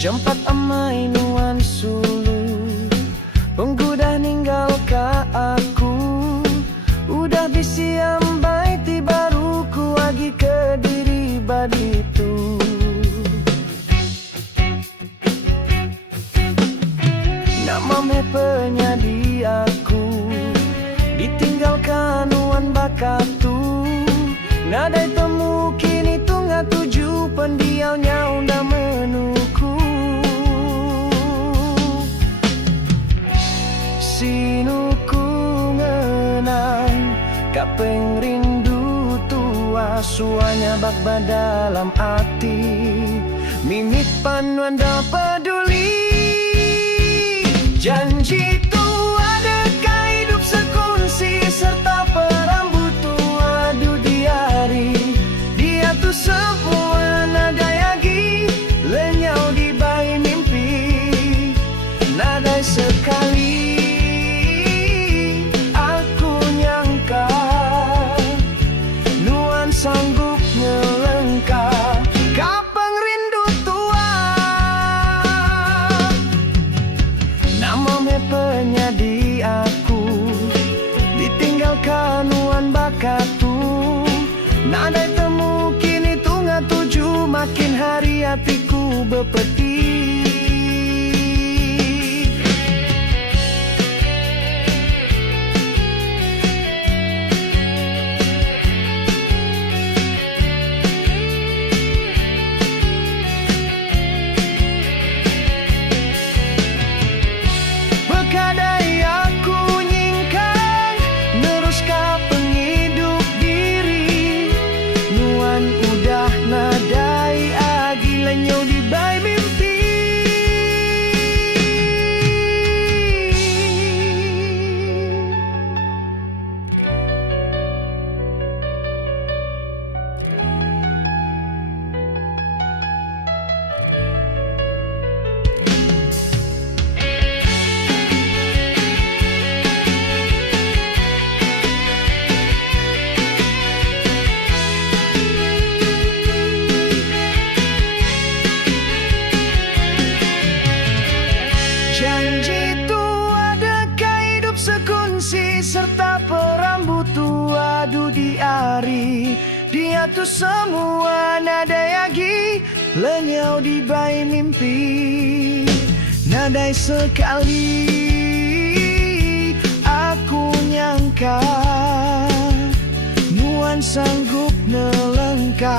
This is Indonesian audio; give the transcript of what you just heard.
Jempat amai nuan sulu, penggudah ninggal ka aku. Udah bisi ambai ti baru ku lagi ke diri baditu. Nama me penyadi aku, ditinggalkan nuan bakatu. Nadai temu kini tunggal tuju, pendialnya unda menuku. Sinuku ngenang kapeng rindu tua, suanya bak dalam hati. Mimik panuan dah peduli, janji tua dekat hidup sekunsi serta perambut tua di hari. Dia tuh semua nada yagi, lenyau di bayi mimpi. Nadai sekali aku nyangka, nuan sanggup ngelengka kapeng rindu tua. Nama me penyadi aku, ditinggalkan nuan bakatu. Nadai temu kini tunggal tuju, makin hari hatiku berpeti. Bekadai aku nyingkang, nerus ka penghidup diri. Nuan udah nadai agi, lenyau di bai mimpi. Janji tua dekat hidup sekunsi serta perambut tua di hari. Dia tuh semua nada yagi, lenyau di bayi mimpi. Nadai sekali aku nyangka, nuan sanggup nelengka